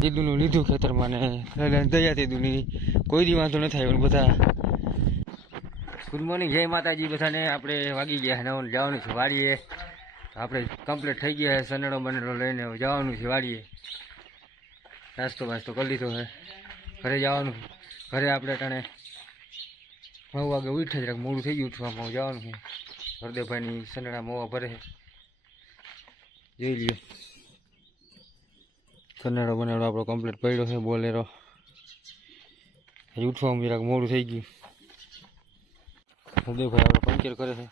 દીદુનું લીધું ખેતરમાં ને દયા દીદુની કોઈ દી વાંધો ન થાય. બધા ગુડ મોર્નિંગ, જય માતાજી બધાને. આપણે વાગી ગયા ને જવાનું છે વાડીએ. આપણે કમ્પ્લીટ થઈ ગયા છે. સનેડો બનેડો લઈને જવાનું છે વાડીએ. નાસ્તો બાસ્તો કરી લીધો છે, ઘરે જવાનું. ઘરે આપણે ટાણે 9 વાગે ઉઠે જરાક મોડું થઈ ગયું ઉઠવામાં. જવાનું છે હરદેવભાઈની સનેડા મોવા ભરે છે, જોઈ લ્યો. સનેડો બનેડો આપણો કમ્પ્લીટ પડ્યો છે. બોલેરો ઉઠવામાં જરાક મોડું થઈ ગયું. હરદેવભાઈ આપણે પંચર કરે છે.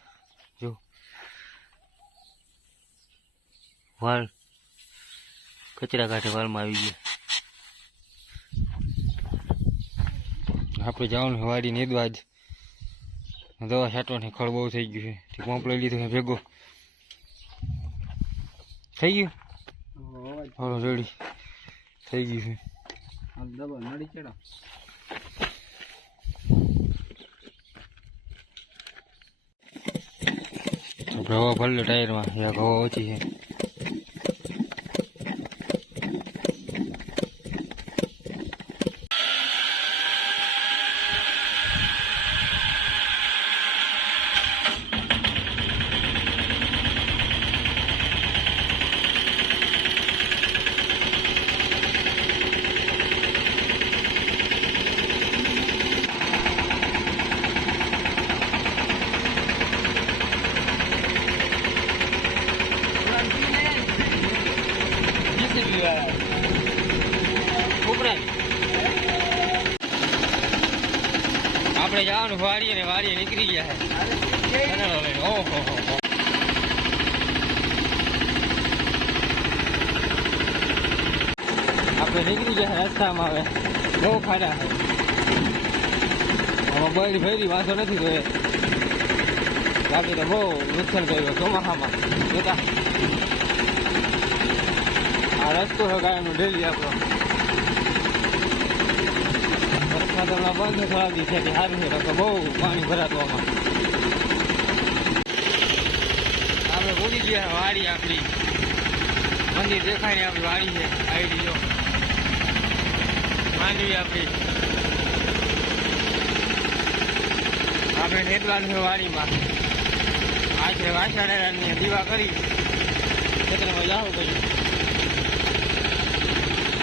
જો વાલ કચરા કાંઠે વાલમાં આવી ગયા. આપણે જવાનું વાડી નેદવા જ. દવા છાંટવાની ખળ બહુ થઈ ગયું છે. પંપ લઈ લીધો છે ભેગો. થઈ ગયું હવે રેડી થઈ ગયું છે. દવા નડી ચડા હવા ભરલે ટાયરમાં. હવા ઓછી છે. આપણે જવાનું વાડીએ ને વાડીએ નીકળી ગયા છે. ઓહો આપણે નીકળી ગયા રસ્તામાં. હવે બહુ ખાડા છે. આમાં બળી ફેરી વાંધો નથી તો બાકી તો બહુ નુકસાન કર્યું ચોમાસામાં. જોતા આ રસ્તો છે કાયમનો ડેલી આપણો. હમણાં બંધ થોડા દિવસ છે સારું છે. તો બહુ પાણી ભરાતું આમાં. આપણે ભૂલી ગયા વાડી આપણી. મંદિર દેખાય ને આપણી વાડી છે. આવી જો માંડવી આપણી. આપણે નેદવાનું છે વાડીમાં. આજે વાછાડાની દીવા કરી ખેતરમાં જાવું પડ્યું.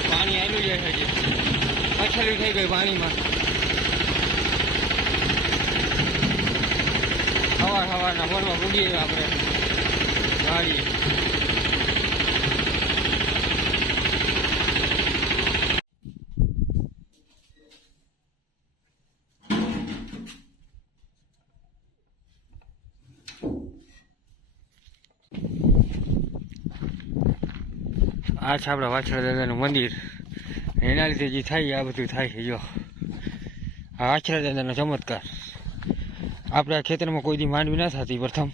પાણી આવેલું જાય છે. મચ્છરી થઈ ગઈ પાણીમાં. સવારના મોરમાં પૂડીએ આપણે વાડીએ. આ છે આપણા વાછડા દાદાનું મંદિર. એના લીધે જે થાય આ બધું થાય છે. જો આ વાછડા દાદાનો ચમત્કાર. આપણે આ ખેતરમાં કોઈ દી માંડવી ના થતી પ્રથમ.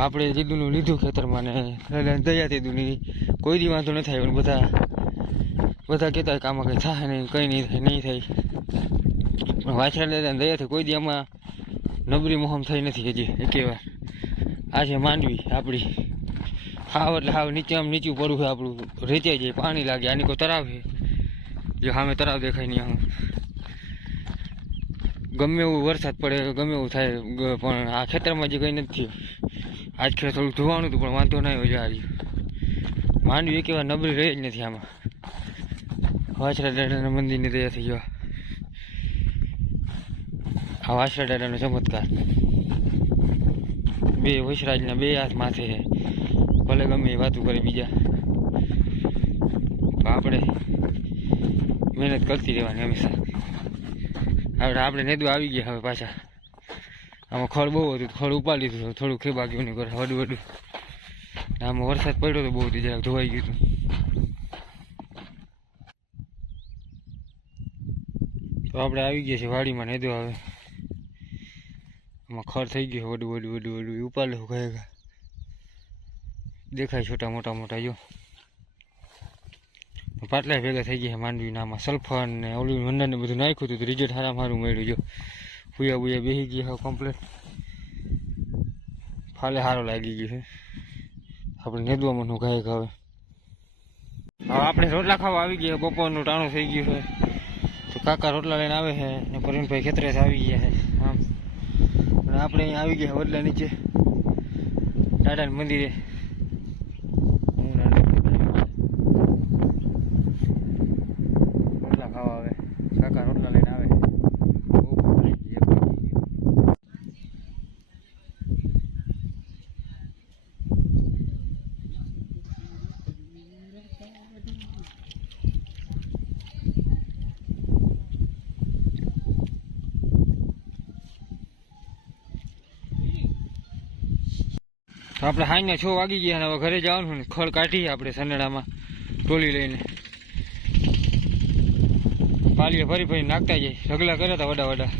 આપણે દીદુનું લીધું ખેતરમાં ને દયા દીદુની કોઈ દી વાંધો ન થાય. બધા કહેતા કે આમાં કંઈ થાય નહીં, કંઈ નહીં થાય. પણ વાછડા દાદાને દયાથી કોઈ દી આમાં નબળી મોહમ થઈ નથી હજી એકે વાર. આ છે માંડવી આપણી. હાવ એટલે હાવ નીચે આમ નીચું પડવું છે આપણું. રેચાઈ જાય, પાણી લાગે. આની કોઈ તળાવ છે. જો સામે તળાવ દેખાય નહીં. આમ ગમે એવું વરસાદ પડે, ગમે એવું થાય, પણ આ ખેતરમાં જે કંઈ નથી થયું. આજ ખેતર થોડું ધોવાનું હતું પણ વાંધો નહીં હોય. આ માંડવી એક વાર નબળી રહી જ નથી આમાં. વાછડા દાદાના મંદિરની દયા થઈ ગયો. આ વાછડા દાદાનો ચમત્કાર. બે વૈશરાજના બે હાથ માથે છે. ભલે ગમે એ વાતું કરે બીજા, આપણે મહેનત કરતી રહેવાની હંમેશા. આપણે નેદવા આવી ગયા હવે પાછા. આમાં ખડ બહુ હતું, ખડ ઉપાડી લીધું. થોડું ખેબા ગયું નહીં કરે વડું. આમાં વરસાદ પડ્યો તો બહુ જરાક ધોવાઈ ગયું હતું. તો આપણે આવી ગયા છે વાડીમાં નેદવા. હવે આમાં ખડ થઈ ગયું વડું ઉપાડ લેવું કહેગા. દેખાય છોટા મોટા જો પાટલા ભેગા થઈ ગયા માંડવીના. આમાં સલ્ફર ને ઓલું મંડળ ને બધું નાખ્યું હતું. રિઝલ્ટ સારું મળ્યું. જો ફૂયા બેસી ગયા હવે કમ્પ્લીટ. ફાલે સારો લાગી ગયું છે. આપણે નેદવામાં નું ગાયક હવે હવે આપણે રોટલા ખાવા આવી ગયા, બપોરનું ટાણું થઈ ગયું છે. તો કાકા રોટલા લઈને આવે છે ને પ્રવીણભાઈ ખેતરેથી આવી ગયા છે આમ. અને આપણે અહીંયા આવી ગયા વડલા નીચે દાદાના મંદિરે. રોટલા ખાવા આવે, કાકા રોટલા લઈને આવે. તો આપણે હાઈના 6 વાગી ગયા અને હવે ઘરે જવાનું ને ખડ કાઢીએ આપણે સનેડામાં ટોલી લઈને. પાલીએ ફરી ફરી નાખતા જાય, ઢગલા કર્યા હતા વડા વડા.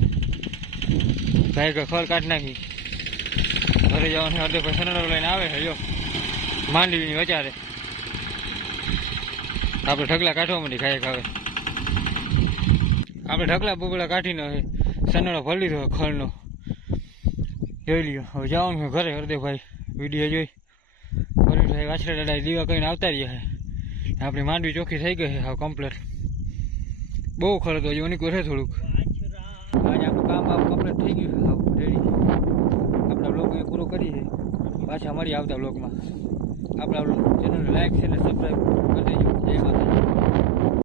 ભાઈ કે ખડ કાઢી નાખી. ઘરે જવાનું અડધે પછી સનેડો લઈને આવે છે જો માંડવીની વચારે. આપણે ઢગલા કાઢવા માંડી ખાય ખાવે. આપણે ઢગલા બગડા કાઢીને સનેડો ભરી લીધો ખડનો. જોઈ લ્યો હવે જવાનું છે ઘરે. હરદેભાઈ વિડીયો જોઈ ભાઈ વાછરા દાદા દીવા કહીને આવતા રહ્યા છે. આપણી માંડવી ચોખ્ખી થઈ ગઈ છે હવે કમ્પ્લીટ. બહુ ખર્ચ હોય ઓની કોઈ છે થોડુંક. આજે આપણું કામ કમ્પ્લીટ થઈ ગયું છે હવે રેડી. આપણા બ્લોગ અહીંયા પૂરો કરીએ. પાછા મળીએ આવતા બ્લોગમાં. આપણા ચેનલને લાઈક છે ને સબસ્ક્રાઈબ કરી દેજો. જય માતાજી.